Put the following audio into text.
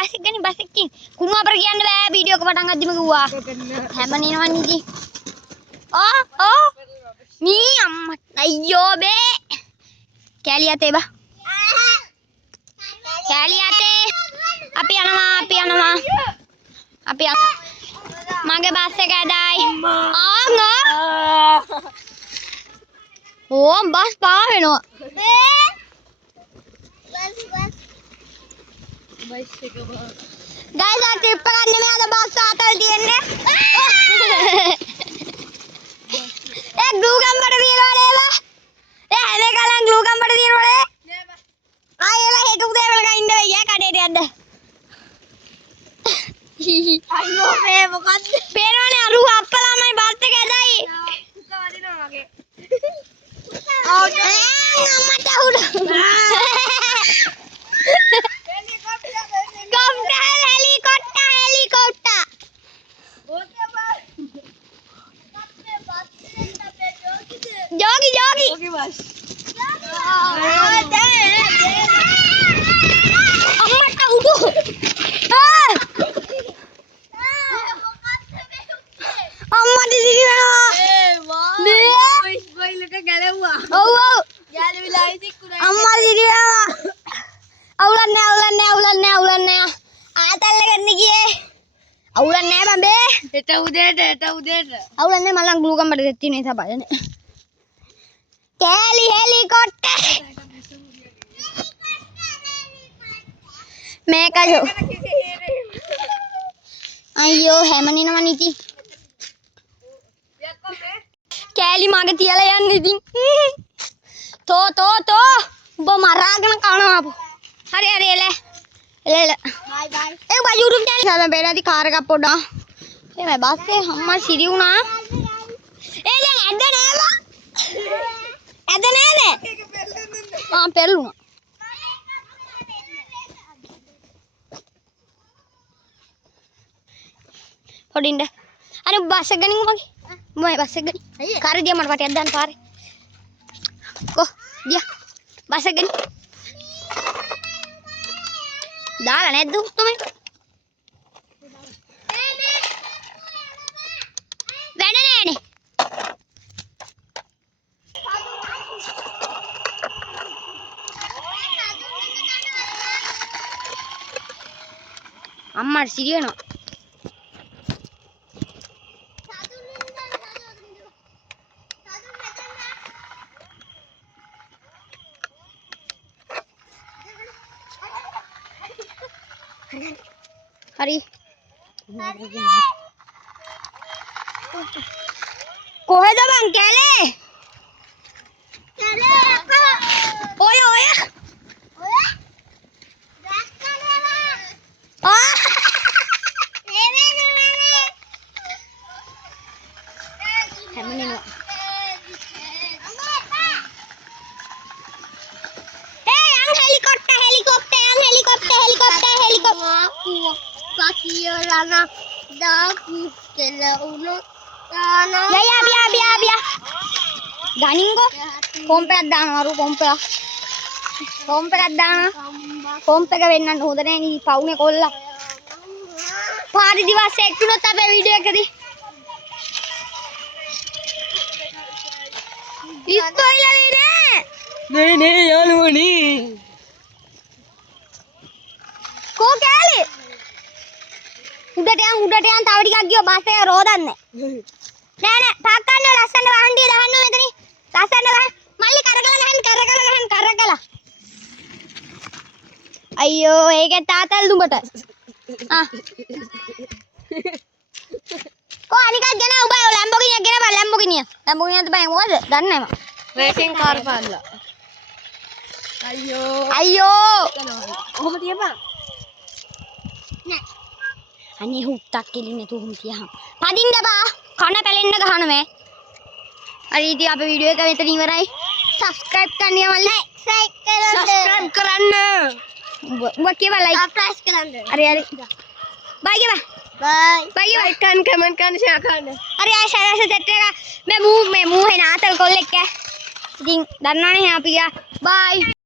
bus එකකින් කුණු අපර කියන්න බෑ වීඩියෝ එක පටන් ගද්දිම කිව්වා හැම නිනවන්නේ ඉතින් ඕ මී අම්මා අයියෝ බේ කැලි අතේ බා කැලි අතේ අපි යනවා මගේ බස් එක ඇදයි ඕ බස් පා වෙනවා guys આ ટ્રીપ પર આને મેં આ બસ આતલ દીને એક ગ્લુ ગમ પર દીન વાળે બા એ હેને કලන් ગ્લુ ગમ પર દીન વાળે આ એલા હેતુ દેවල ගින්න වෙයි කඩේට යන්න අයියෝ මේ මොකද්ද පේනවනේ අරු අප්පලාමයි බස් එක ඇදයි පුත වදිනවා වගේ අම්මට උඩ jogi bas ammata udu amma di sini boys boy leka galewwa ඔව් ගැලවිලා ඉතින් කුරයි අම්මා sini අවුලන්නේ ආතල්ල ගන්න ගියේ අවුලන්නේ නැහැ බම්බේ හෙට උදේට අවුලන්නේ මලන් ග්ලූ ගම්බට දෙත්ති නේ සබයනේ කැලි හෙලිකොප්ටර් මේකජෝ අයියෝ හැමනිනවනේ ඉතින් කැලි මගේ තියලා යන්න ඉතින් තෝ උඹ මරාගෙන කනවා හරි එල බයි ඒ බයි YouTube channel සම බේරාදී කාර් එකක් පොඩා මේ බස් එකේ අම්මා සිරි වුණා ඒ දැන් ඇද නෑද පෙරළුණා පොඩින්ද අර බස් එක ගනිමු මගේ මම බස් එක ගනි කාරේ දියා මට පටියක් දාන්න පාරේ කො දියා බස් එක ගනි දාලා නැද්ද උත්තමයි වැඩ නෑනේ අම්මා සිරියනවා හරි කොහෙද බං කැලේ ඔය හැමනිනවා Pakiyolana daku kela ulo tana ya ganingo kompeak danaru kompeak dana kompeka wennන්න හොඳ නෑ නේ පවුනේ කොල්ලා පාරි දිවස් එක්කුනොත් අපේ වීඩියෝ එකදී ඉස්කොයිලනේ නේ යාළුවනි කෝ කැලේ උඩට යන් තව ටිකක් ගියෝ බස් එක රෝදන්නේ නෑ පාක් ගන්න ලස්සන වහන්දිය දාන්න මෙතනින් ලස්සන ගහන්න මල්ලි කරකලා අයියෝ ඒකේ තාතල් දුඹට කො අනිකක් ගෙන උඹ ලැම්බෝගිනිය ගෙන බා ලැම්බෝගිනිය තමයි මොකද දන්නේ නැහැ මම රේසින් කාර් පාරලා අයියෝ කොහොම තියපන් නෑ අනේ හුත්තක් කෙලින්නේ තුහුම් තියහම පදින්න බා කන පැලෙන්න ගහන මේ හරි ඉතින් අපේ වීඩියෝ එක මෙතන ඉවරයි සබ්ස්ක්‍රයිබ් කරන්න මල්ලි සබ්ස්ක්‍රයිබ් කරන්න උඹ කියවා ලයික් සබ්ස්ක්‍රයිබ් කරන්න හරි බයි කියවා බයි ලයික් කරන්න කමෙන්ට් කරන්න ෂෙයා කරන්න හරි ආ ෂෙයා සෙට් එක මේ මූ හෙන ආතල් කොල්ලෙක් ඉතින් දන්නවනේ අපි ගියා බයි